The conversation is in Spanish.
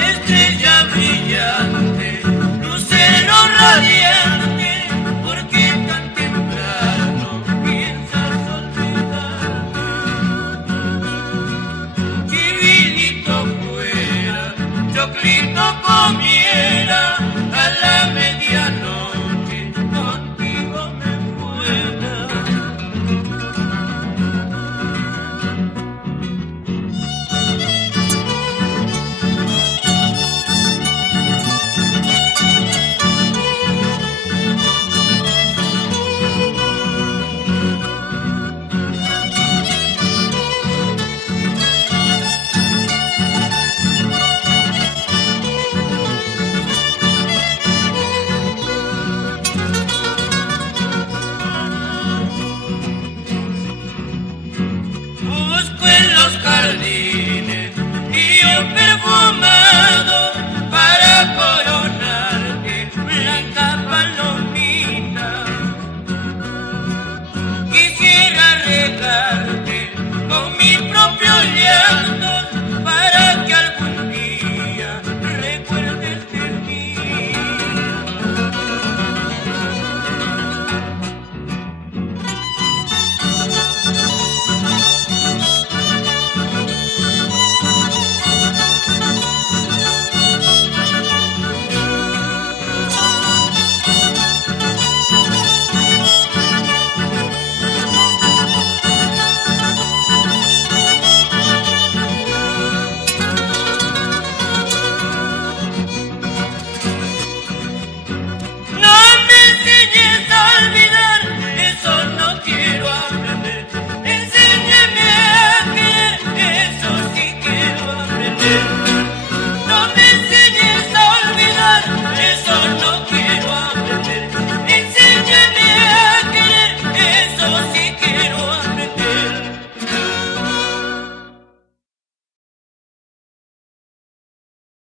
Estrella brillante, lucero radiante, ¿por qué tan temprano piensas olvidarme? Chivilito fuera, choclito comiera, a la medianoche contigo me fuera. Busco en los jardines río perfumado para coronarte, blanca palomita. Quisiera regarte con mi propio llanto para que algún día recuerdes de mí. No me enseñes